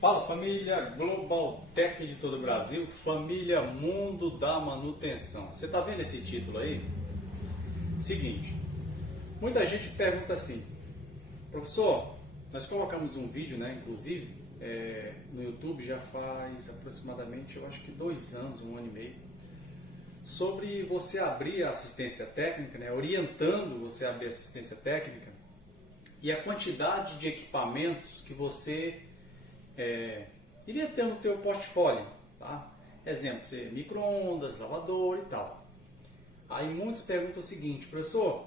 Fala família Global Tech de todo o Brasil, família Mundo da Manutenção. Você está vendo esse título aí? Seguinte, muita gente pergunta assim, professor, nós colocamos um vídeo, inclusive, no YouTube já faz aproximadamente, eu acho que 2 anos, 1 ano e meio, sobre você abrir a assistência técnica, orientando você a abrir a assistência técnica e a quantidade de equipamentos que você iria ter no teu portfólio, tá? Exemplo, micro-ondas, lavador e tal. Aí muitos perguntam o seguinte, professor,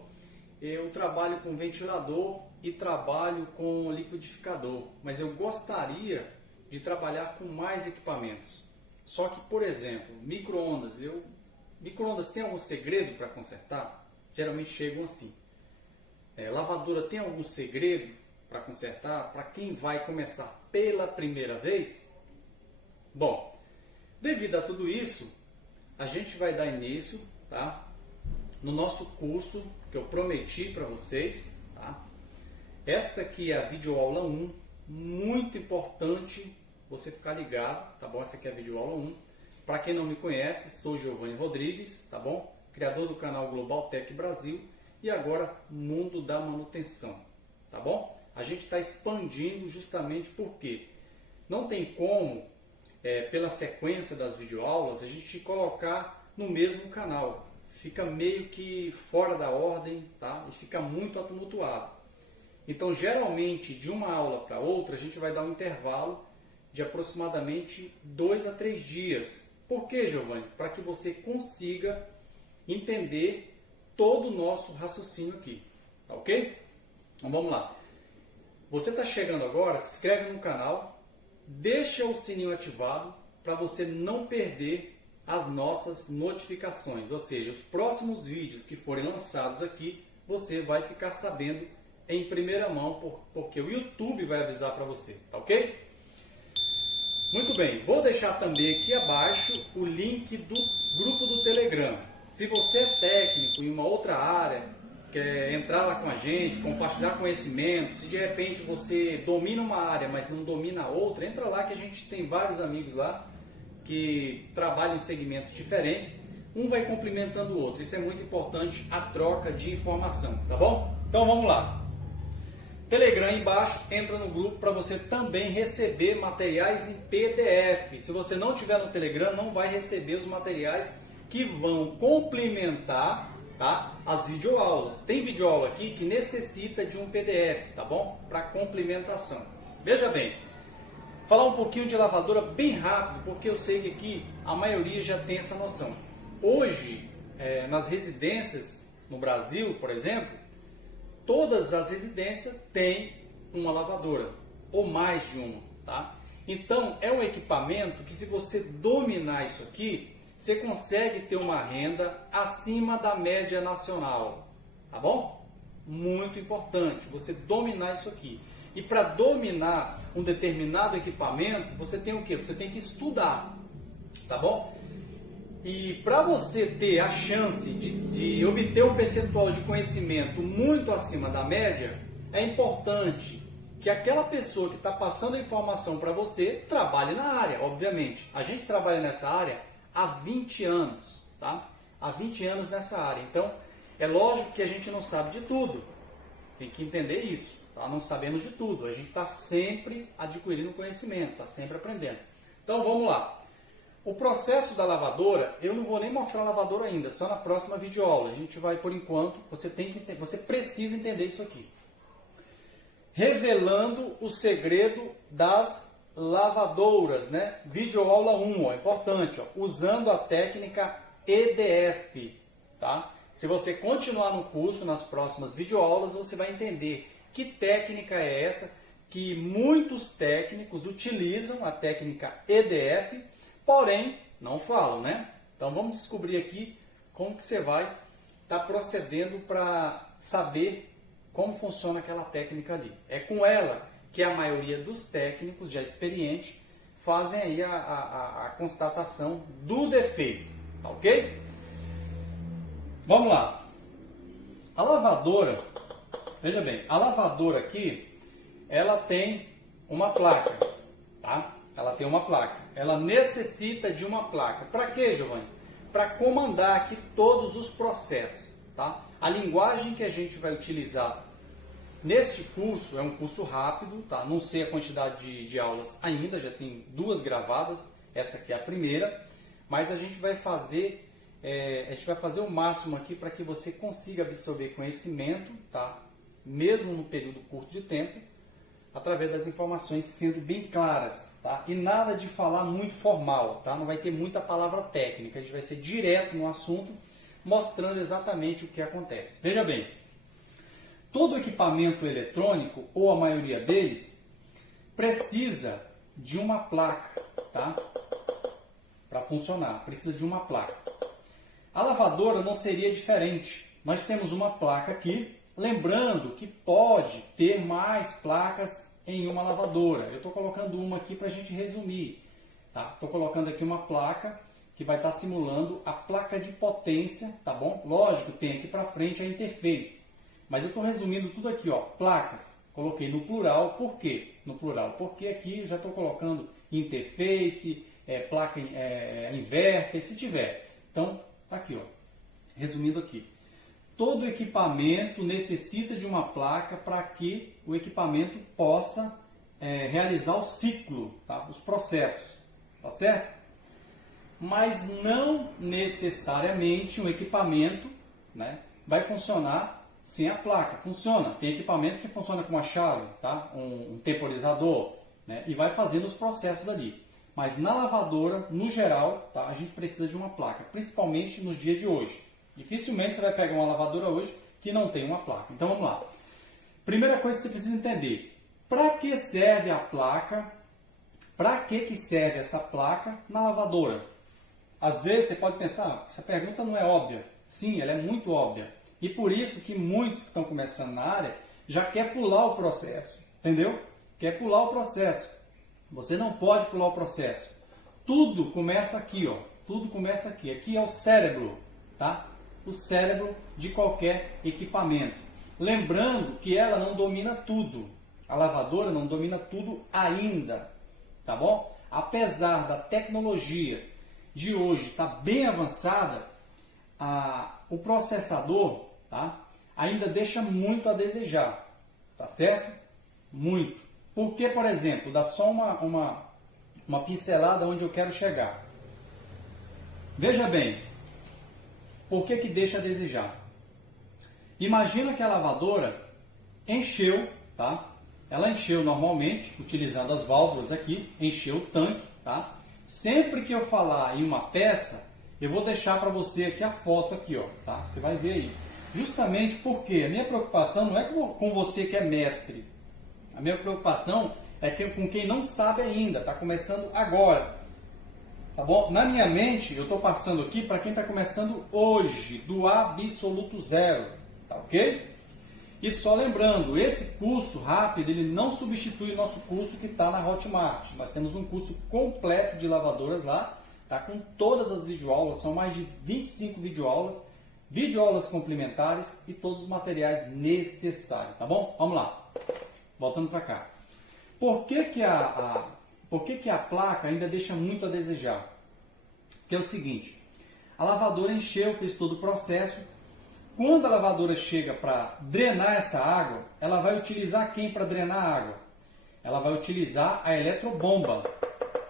eu trabalho com ventilador e trabalho com liquidificador, mas eu gostaria de trabalhar com mais equipamentos. Só que, por exemplo, micro-ondas, micro-ondas tem algum segredo para consertar? Geralmente chegam assim. Lavadora tem algum segredo para consertar, para quem vai começar pela primeira vez? Bom, devido a tudo isso, a gente vai dar início, tá, no nosso curso que eu prometi para vocês, tá? Esta aqui é a videoaula 1, muito importante você ficar ligado, tá bom? Essa aqui é a videoaula 1. Para quem não me conhece, sou Giovanni Rodrigues, tá bom? Criador do canal Global Tech Brasil e agora Mundo da Manutenção, tá bom? A gente está expandindo justamente porque não tem como, pela sequência das videoaulas, a gente colocar no mesmo canal. Fica meio que fora da ordem, tá? E fica muito tumultuado. Então, geralmente, de uma aula para outra, a gente vai dar um intervalo de aproximadamente 2 a 3 dias. Por quê, Giovanni? Para que você consiga entender todo o nosso raciocínio aqui, tá ok? Então, vamos lá. Você está chegando agora, se inscreve no canal, deixa o sininho ativado para você não perder as nossas notificações. Ou seja, os próximos vídeos que forem lançados aqui, você vai ficar sabendo em primeira mão, porque o YouTube vai avisar para você, tá ok? Muito bem, vou deixar também aqui abaixo o link do grupo do Telegram. Se você é técnico em uma outra área, quer entrar lá com a gente, compartilhar conhecimento, se de repente você domina uma área, mas não domina outra, entra lá que a gente tem vários amigos lá que trabalham em segmentos diferentes, um vai complementando o outro. Isso é muito importante, a troca de informação, tá bom? Então vamos lá. Telegram aí embaixo, entra no grupo para você também receber materiais em PDF. Se você não tiver no Telegram, não vai receber os materiais que vão complementar, tá, as videoaulas. Tem videoaula aqui que necessita de um PDF, tá bom? Para complementação. Veja bem, falar um pouquinho de lavadora bem rápido, porque eu sei que aqui a maioria já tem essa noção. Hoje, nas residências no Brasil, por exemplo, todas as residências têm uma lavadora, ou mais de uma, tá? Então, é um equipamento que, se você dominar isso aqui, você consegue ter uma renda acima da média nacional, tá bom? Muito importante você dominar isso aqui. E para dominar um determinado equipamento, você tem o quê? Você tem que estudar, tá bom? E para você ter a chance de obter um percentual de conhecimento muito acima da média, é importante que aquela pessoa que está passando a informação para você trabalhe na área, obviamente. A gente trabalha nessa área há 20 anos, tá? Há 20 anos nessa área. Então, é lógico que a gente não sabe de tudo. Tem que entender isso, tá? Não sabemos de tudo. A gente está sempre adquirindo conhecimento, está sempre aprendendo. Então, vamos lá. O processo da lavadora, eu não vou nem mostrar a lavadora ainda, só na próxima videoaula. A gente vai, por enquanto, você precisa entender isso aqui. Revelando o segredo das lavadoras, Videoaula 1, ó, importante, ó, usando a técnica EDF, tá? Se você continuar no curso, nas próximas videoaulas, você vai entender que técnica é essa, que muitos técnicos utilizam a técnica EDF, porém, não falam, Então vamos descobrir aqui como que você vai estar procedendo para saber como funciona aquela técnica ali. É com ela que a maioria dos técnicos já experientes fazem aí a constatação do defeito, tá ok? Vamos lá. A lavadora, veja bem, a lavadora aqui, ela tem uma placa. tá? Ela tem uma placa. Ela necessita de uma placa. Para quê, Giovanni? Para comandar aqui todos os processos, tá? A linguagem que a gente vai utilizar neste curso é um curso rápido, tá? Não sei a quantidade de aulas ainda, já tem 2 gravadas, essa aqui é a primeira, mas a gente vai fazer o máximo aqui para que você consiga absorver conhecimento, tá? Mesmo no período curto de tempo, através das informações sendo bem claras, tá? E nada de falar muito formal, tá? Não vai ter muita palavra técnica, a gente vai ser direto no assunto, mostrando exatamente o que acontece. Veja bem, todo equipamento eletrônico, ou a maioria deles, precisa de uma placa, tá? Para funcionar, precisa de uma placa. A lavadora não seria diferente. Nós temos uma placa aqui, lembrando que pode ter mais placas em uma lavadora. Eu estou colocando uma aqui para a gente resumir, tá? Estou colocando aqui uma placa que vai estar simulando a placa de potência, tá bom? Lógico, tem aqui para frente a interface. Mas eu estou resumindo tudo aqui, ó, placas. Coloquei no plural, por quê? No plural, porque aqui eu já estou colocando interface, placa inverter, se tiver. Então, tá aqui, ó, resumindo aqui. Todo equipamento necessita de uma placa para que o equipamento possa realizar o ciclo, tá? Os processos, tá certo? Mas não necessariamente um equipamento, né, vai funcionar sem a placa. Funciona. Tem equipamento que funciona com uma chave, tá? Um temporizador, né? E vai fazendo os processos ali. Mas na lavadora, no geral, tá? A gente precisa de uma placa, principalmente nos dias de hoje. Dificilmente você vai pegar uma lavadora hoje que não tem uma placa. Então vamos lá. Primeira coisa que você precisa entender: para que serve a placa? Para que serve essa placa na lavadora? Às vezes você pode pensar, essa pergunta não é óbvia. Sim, ela é muito óbvia. E por isso que muitos que estão começando na área já quer pular o processo, entendeu? Quer pular o processo. Você não pode pular o processo. Tudo começa aqui, ó. Tudo começa aqui. Aqui é o cérebro, tá? O cérebro de qualquer equipamento. Lembrando que ela não domina tudo. A lavadora não domina tudo ainda, tá bom? Apesar da tecnologia de hoje estar bem avançada, o processador, tá, ainda deixa muito a desejar, tá certo? Muito. Porque, por exemplo, dá só uma pincelada onde eu quero chegar. Veja bem, por que deixa a desejar? Imagina que a lavadora encheu, tá? Ela encheu normalmente, utilizando as válvulas aqui, encheu o tanque, tá? Sempre que eu falar em uma peça, eu vou deixar para você aqui a foto aqui, ó, tá? Você vai ver aí. Justamente porque a minha preocupação não é com você que é mestre. A minha preocupação é com quem não sabe ainda, está começando agora. Tá bom? Na minha mente, eu estou passando aqui para quem está começando hoje, do absoluto zero. Tá ok? E só lembrando, esse curso rápido, ele não substitui o nosso curso que está na Hotmart. Nós temos um curso completo de lavadoras lá, tá? Com todas as videoaulas, são mais de 25 videoaulas complementares e todos os materiais necessários, tá bom? Vamos lá, voltando para cá. Por que a placa ainda deixa muito a desejar? Porque é o seguinte, a lavadora encheu, fez todo o processo. Quando a lavadora chega para drenar essa água, ela vai utilizar quem para drenar a água? Ela vai utilizar a eletrobomba.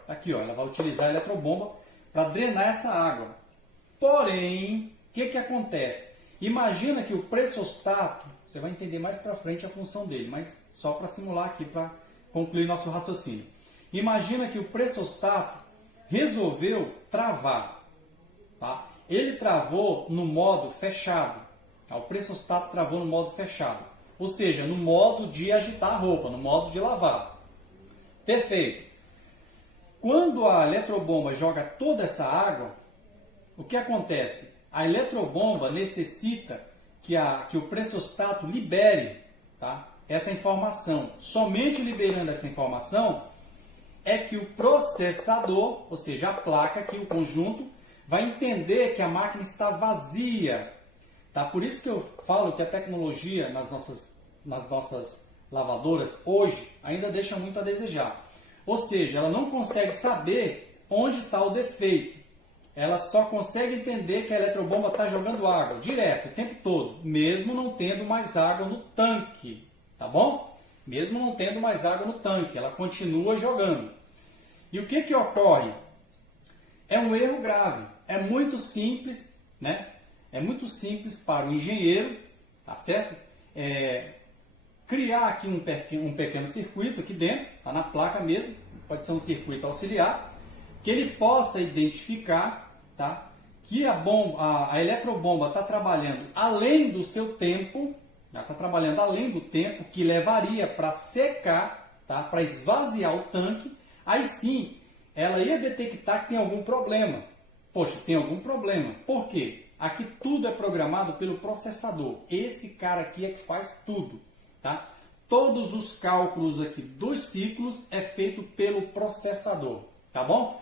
Aqui, ó, ela vai utilizar a eletrobomba para drenar essa água. Porém, o que acontece? Imagina que o pressostato, você vai entender mais para frente a função dele, mas só para simular aqui, para concluir nosso raciocínio. Imagina que o pressostato resolveu travar. Tá? Ele travou no modo fechado. O pressostato travou no modo fechado. Ou seja, no modo de agitar a roupa, no modo de lavar. Perfeito. Quando a eletrobomba joga toda essa água, o que acontece? A eletrobomba necessita que o pressostato libere, tá, essa informação. Somente liberando essa informação é que o processador, ou seja, a placa aqui, o conjunto, vai entender que a máquina está vazia. Tá? Por isso que eu falo que a tecnologia nas nossas lavadoras hoje ainda deixa muito a desejar. Ou seja, ela não consegue saber onde está o defeito. Ela só consegue entender que a eletrobomba está jogando água direto, o tempo todo, mesmo não tendo mais água no tanque, tá bom? Mesmo não tendo mais água no tanque, ela continua jogando. E o que ocorre? É um erro grave, é muito simples, né? É muito simples para o engenheiro, tá certo? Criar aqui um pequeno circuito aqui dentro, tá na placa mesmo, pode ser um circuito auxiliar, que ele possa identificar, tá, que a eletrobomba está trabalhando além do seu tempo, está trabalhando além do tempo que levaria para secar, tá, para esvaziar o tanque. Aí sim, ela ia detectar que tem algum problema. Poxa, tem algum problema. Por quê? Aqui tudo é programado pelo processador. Esse cara aqui é que faz tudo, tá? Todos os cálculos aqui dos ciclos é feito pelo processador, tá bom?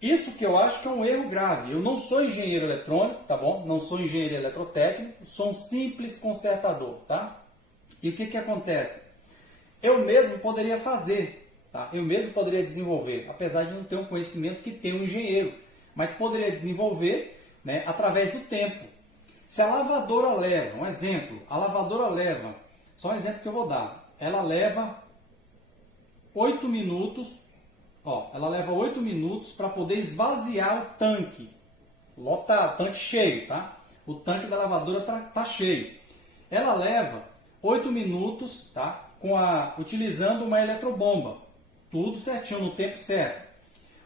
Isso que eu acho que é um erro grave. Eu não sou engenheiro eletrônico, tá bom? Não sou engenheiro eletrotécnico, sou um simples consertador, tá? E o que acontece? Eu mesmo poderia fazer, tá? Eu mesmo poderia desenvolver, apesar de não ter um conhecimento que tem um engenheiro, mas poderia desenvolver, né, através do tempo. Se a lavadora leva, um exemplo, a lavadora leva, só um exemplo que eu vou dar, ela leva 8 minutos. Ela leva 8 minutos para poder esvaziar o tanque. Lotado, tanque cheio, tá? O tanque da lavadora tá cheio. Ela leva 8 minutos, tá? Utilizando uma eletrobomba. Tudo certinho, no tempo certo.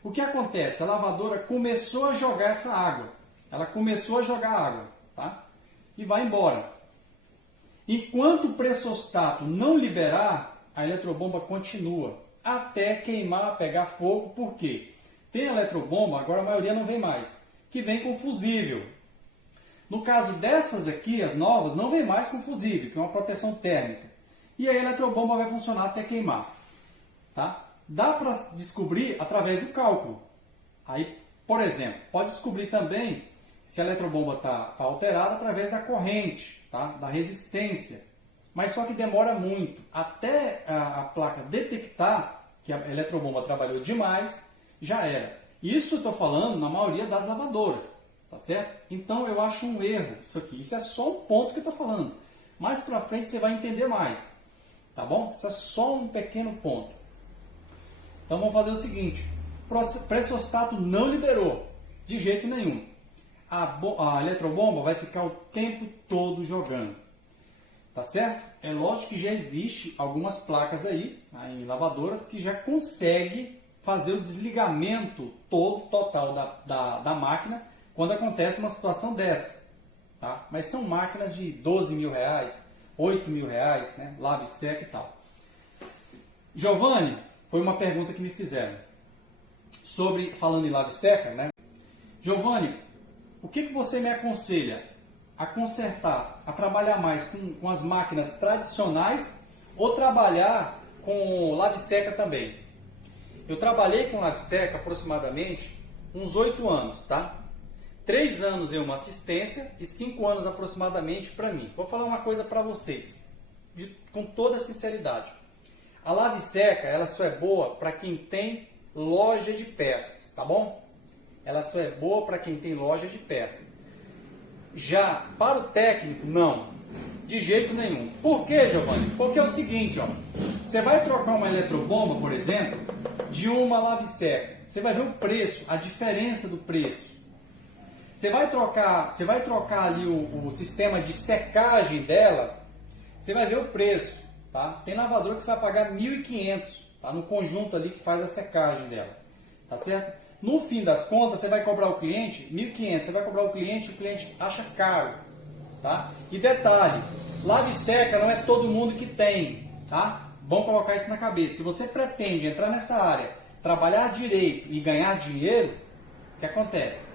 O que acontece? A lavadora começou a jogar essa água. Ela começou a jogar água, tá? E vai embora. Enquanto o pressostato não liberar, a eletrobomba continua até queimar, pegar fogo. Por quê? Tem eletrobomba, agora a maioria não vem mais, que vem com fusível. No caso dessas aqui, as novas, não vem mais com fusível, que é uma proteção térmica. E a eletrobomba vai funcionar até queimar. Tá? Dá para descobrir através do cálculo. Aí, por exemplo, pode descobrir também se a eletrobomba está alterada através da corrente, tá? Da resistência. Mas só que demora muito. Até a placa detectar que a eletrobomba trabalhou demais, já era. Isso eu estou falando na maioria das lavadoras, tá certo? Então eu acho um erro isso aqui. Isso é só um ponto que eu estou falando. Mais para frente você vai entender mais, tá bom? Isso é só um pequeno ponto. Então vamos fazer o seguinte. Pressostato não liberou, de jeito nenhum. A eletrobomba vai ficar o tempo todo jogando. Tá certo? É lógico que já existe algumas placas aí, em lavadoras, que já consegue fazer o desligamento total da máquina quando acontece uma situação dessa. Tá? Mas são máquinas de 12 mil reais, 8 mil reais, né? Lava e seca e tal. Giovanni, foi uma pergunta que me fizeram. Falando em lava e seca, né? Giovanni, o que você me aconselha? A consertar, a trabalhar mais com as máquinas tradicionais ou trabalhar com lave seca também? Eu trabalhei com lave seca aproximadamente uns 8 anos, tá? 3 anos em uma assistência e 5 anos aproximadamente para mim. Vou falar uma coisa para vocês, com toda sinceridade. A lave seca, ela só é boa para quem tem loja de peças, tá bom? Ela só é boa para quem tem loja de peças. Já para o técnico, não, de jeito nenhum. Por quê, Giovanni? Porque é o seguinte, ó, você vai trocar uma eletrobomba, por exemplo, de uma lave seca. Você vai ver o preço, a diferença do preço. Você vai trocar ali o sistema de secagem dela, você vai ver o preço, tá? Tem lavador que você vai pagar 1.500, tá? No conjunto ali que faz a secagem dela, tá certo? No fim das contas, você vai cobrar o cliente 1.500, você vai cobrar o cliente acha caro, tá? E detalhe, lave seca não é todo mundo que tem, tá? Vamos colocar isso na cabeça. Se você pretende entrar nessa área, trabalhar direito e ganhar dinheiro, o que acontece?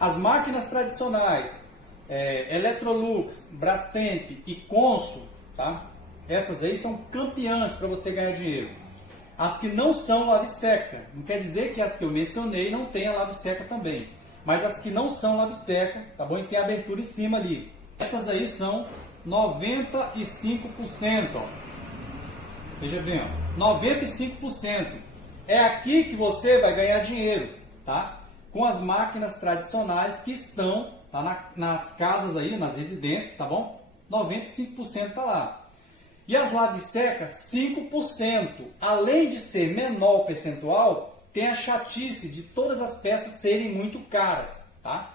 As máquinas tradicionais, Electrolux, Brastemp e Consul, tá? Essas aí são campeãs para você ganhar dinheiro. As que não são lave seca, não quer dizer que as que eu mencionei não tenham lave seca também. Mas as que não são lave seca, tá bom? E tem abertura em cima ali. Essas aí são 95%, ó. Veja bem, ó, 95%. É aqui que você vai ganhar dinheiro, tá? Com as máquinas tradicionais que estão, tá, nas casas aí, nas residências, tá bom? 95% tá lá. E as lave-secas, 5%. Além de ser menor o percentual, tem a chatice de todas as peças serem muito caras, tá?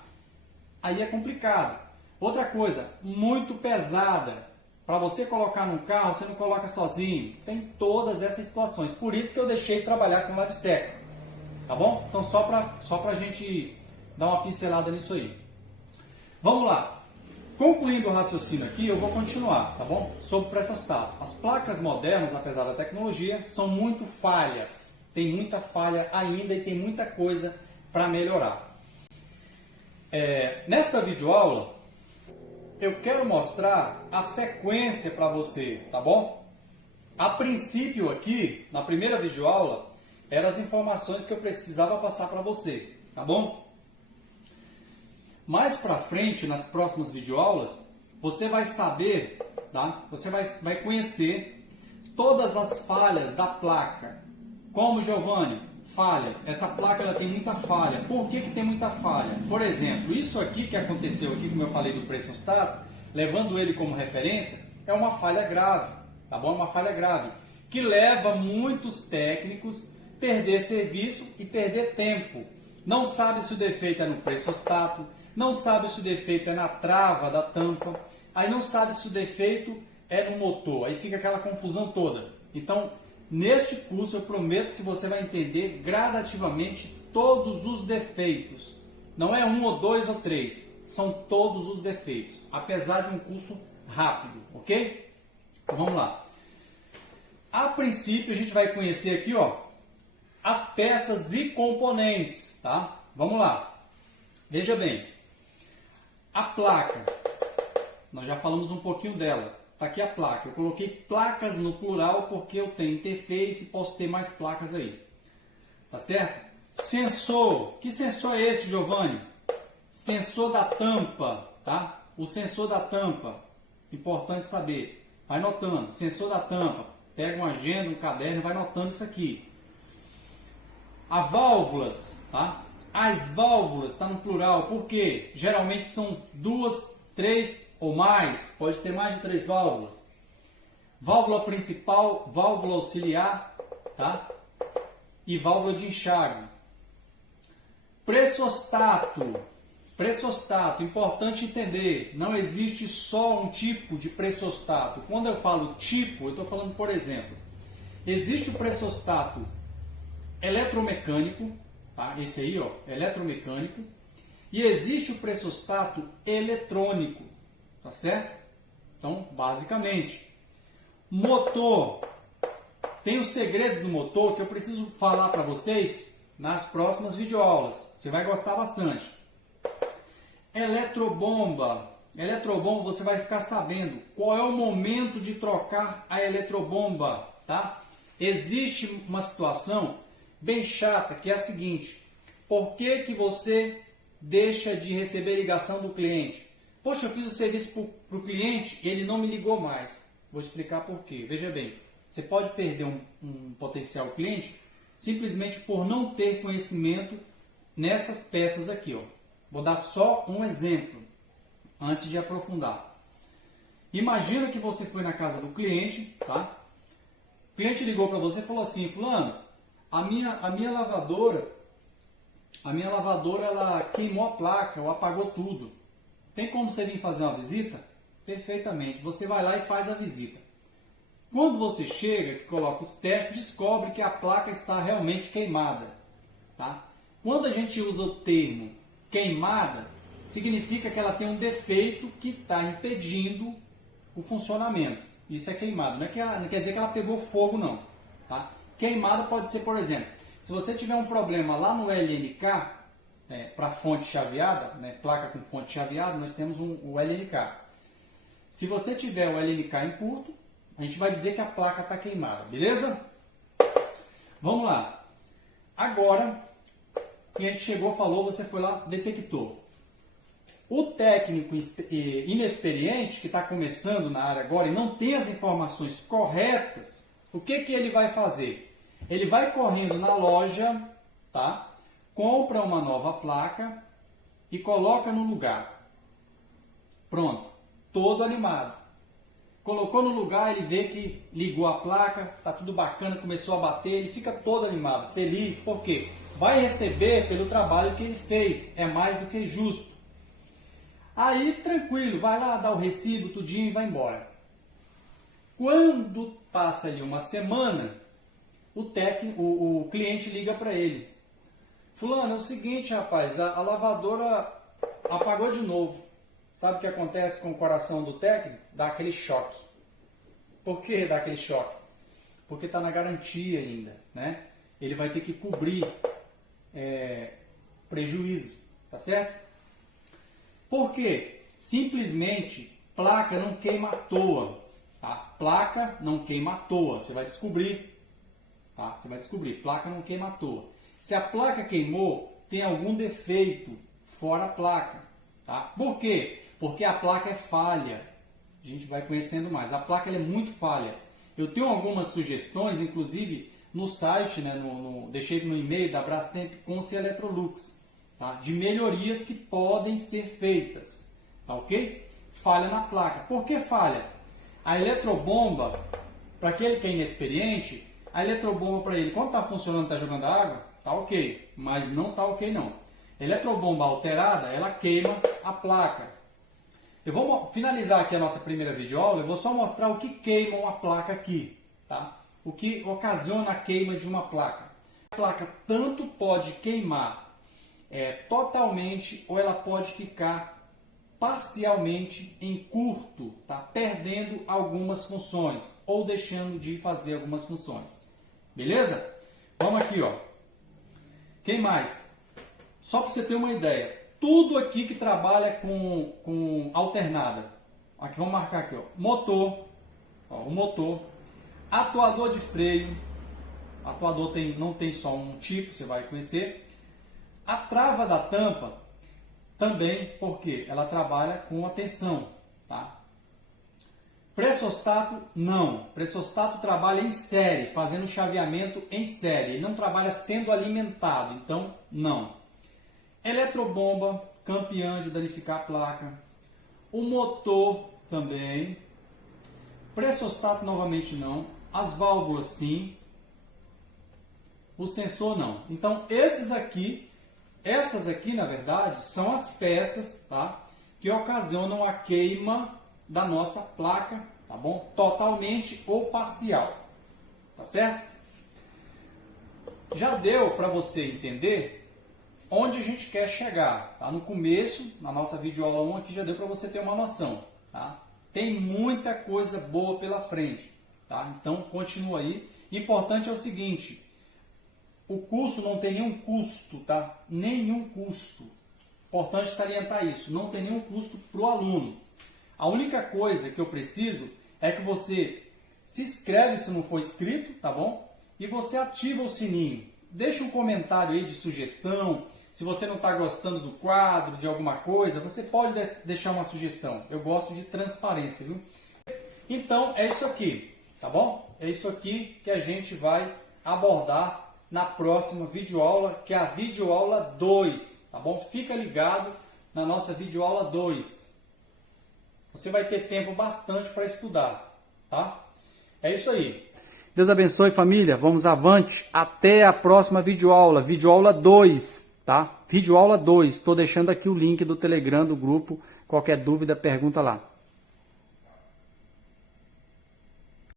Aí é complicado. Outra coisa, muito pesada. Para você colocar no carro, você não coloca sozinho. Tem todas essas situações. Por isso que eu deixei de trabalhar com lave-seca. Tá bom? Então só pra gente dar uma pincelada nisso aí. Vamos lá. Concluindo o raciocínio aqui, eu vou continuar, tá bom? Sobre pressostato. As placas modernas, apesar da tecnologia, são muito falhas. Tem muita falha ainda e tem muita coisa para melhorar. Nesta videoaula, eu quero mostrar a sequência para você, tá bom? A princípio aqui, na primeira videoaula, eram as informações que eu precisava passar para você, tá bom? Mais para frente, nas próximas videoaulas, você vai saber, tá? Você vai conhecer todas as falhas da placa. Como, Giovanni? Falhas. Essa placa ela tem muita falha. Por que tem muita falha? Por exemplo, isso aqui que aconteceu aqui, como eu falei do pressostato, levando ele como referência, é uma falha grave, tá bom? Uma falha grave, que leva muitos técnicos a perder serviço e perder tempo. Não sabe se o defeito é no pressostato, não sabe se o defeito é na trava da tampa, aí não sabe se o defeito é no motor, aí fica aquela confusão toda. Então, neste curso eu prometo que você vai entender gradativamente todos os defeitos. Não é um ou dois ou três, são todos os defeitos, apesar de um curso rápido, ok? Então vamos lá. A princípio a gente vai conhecer aqui, ó, as peças e componentes, tá? Vamos lá. Veja bem. A placa, nós já falamos um pouquinho dela. Está aqui a placa. Eu coloquei placas no plural porque eu tenho interface e posso ter mais placas aí. Tá certo? Sensor. Que sensor é esse, Giovanni? Sensor da tampa, tá? O sensor da tampa. Importante saber. Vai notando. Sensor da tampa. Pega uma agenda, um caderno e vai notando isso aqui. As válvulas, tá? As válvulas está no plural, porque geralmente são 2, 3 ou mais, pode ter mais de 3 válvulas. Válvula principal, válvula auxiliar, tá? E válvula de enxágue. Pressostato. Pressostato, importante entender, não existe só um tipo de pressostato. Quando eu falo tipo, eu estou falando, por exemplo, existe o pressostato eletromecânico, tá? Esse aí, ó, eletromecânico. E existe o pressostato eletrônico, tá certo? Então, basicamente, motor. Tem um segredo do motor que eu preciso falar para vocês nas próximas videoaulas. Você vai gostar bastante. Eletrobomba. Eletrobomba, você vai ficar sabendo qual é o momento de trocar a eletrobomba, tá? Existe uma situação bem chata, que é a seguinte: por que você deixa de receber ligação do cliente? Poxa, eu fiz o serviço para o cliente, ele não me ligou mais. Vou explicar por quê. Veja bem, você pode perder um potencial cliente simplesmente por não ter conhecimento nessas peças aqui, ó. Vou dar só um exemplo antes de aprofundar. Imagina que você foi na casa do cliente, tá? O cliente ligou para você e falou assim: fulano, a minha lavadora ela queimou a placa ou apagou tudo. Tem como você vir fazer uma visita? Perfeitamente. Você vai lá e faz a visita. Quando você chega, que coloca os testes, descobre que a placa está realmente queimada, tá? Quando a gente usa o termo queimada, significa que ela tem um defeito que está impedindo o funcionamento. Isso é queimado. Não quer dizer que ela pegou fogo, não, tá? Queimada pode ser, por exemplo, se você tiver um problema lá no LNK, para fonte chaveada, né, placa com fonte chaveada, nós temos o LNK. Se você tiver o LNK em curto, a gente vai dizer que a placa está queimada, beleza? Vamos lá. Agora, o cliente chegou, falou, você foi lá, detectou. O técnico inexperiente, que está começando na área agora e não tem as informações corretas, o que ele vai fazer? Ele vai correndo na loja, tá? Compra uma nova placa e coloca no lugar. Pronto, todo animado. Colocou no lugar, ele vê que ligou a placa, tá tudo bacana, começou a bater, ele fica todo animado, feliz, porque vai receber pelo trabalho que ele fez, é mais do que justo. Aí, tranquilo, vai lá, dá o recibo, tudinho e vai embora. Quando passa ali uma semana, o cliente liga para ele. Fulano, é o seguinte, rapaz, a lavadora apagou de novo. Sabe o que acontece com o coração do técnico? Dá aquele choque. Por que dá aquele choque? Porque está na garantia ainda, né? Ele vai ter que cobrir prejuízo, tá certo? Por quê? Simplesmente, placa não queima à toa, tá? Placa não queima à toa, você vai descobrir, tá? Você vai descobrir, placa não queima à toa. Se a placa queimou, tem algum defeito fora a placa, tá? Por quê? Porque a placa é falha. A gente vai conhecendo mais. A placa ela é muito falha. Eu tenho algumas sugestões, inclusive no site, né, deixei no e-mail da Brastemp com o Electrolux, tá? De melhorias que podem ser feitas. Tá ok? Falha na placa. Por que falha? A eletrobomba, para aquele que é inexperiente, a eletrobomba para ele, quando está funcionando, está jogando água, tá ok. Mas não tá ok não. Eletrobomba alterada, ela queima a placa. Eu vou finalizar aqui a nossa primeira videoaula, eu vou só mostrar o que queima uma placa aqui, tá? O que ocasiona a queima de uma placa. A placa tanto pode queimar totalmente ou ela pode ficar parcialmente em curto, tá? Perdendo algumas funções ou deixando de fazer algumas funções. Beleza? Vamos aqui, ó. Quem mais? Só para você ter uma ideia. Tudo aqui que trabalha com alternada. Aqui, vamos marcar aqui, ó. Motor, ó, o motor, atuador de freio. Atuador não tem só um tipo, você vai conhecer. A trava da tampa também, porque ela trabalha com a tensão, tá? Pressostato, não. Pressostato trabalha em série, fazendo chaveamento em série. Ele não trabalha sendo alimentado, então não. Eletrobomba, campeã de danificar a placa. O motor também. Pressostato novamente não. As válvulas sim. O sensor não. Então essas aqui na verdade são as peças, tá? Que ocasionam a queima da nossa placa, tá bom? Totalmente ou parcial. Tá certo? Já deu para você entender onde a gente quer chegar, tá? No começo, na nossa videoaula 1 aqui já deu para você ter uma noção, tá? Tem muita coisa boa pela frente, tá? Então continua aí. Importante é o seguinte, o curso não tem nenhum custo, tá? Nenhum custo. Importante salientar isso, não tem nenhum custo para o aluno. A única coisa que eu preciso é que você se inscreve se não for inscrito, tá bom? E você ativa o sininho. Deixa um comentário aí de sugestão. Se você não está gostando do quadro, de alguma coisa, você pode deixar uma sugestão. Eu gosto de transparência, viu? Então, é isso aqui, tá bom? É isso aqui que a gente vai abordar na próxima videoaula, que é a videoaula 2, tá bom? Fica ligado na nossa videoaula 2. Você vai ter tempo bastante para estudar, tá? É isso aí. Deus abençoe, família. Vamos avante. Até a próxima videoaula. Videoaula 2, tá? Videoaula 2. Estou deixando aqui o link do Telegram do grupo. Qualquer dúvida, pergunta lá.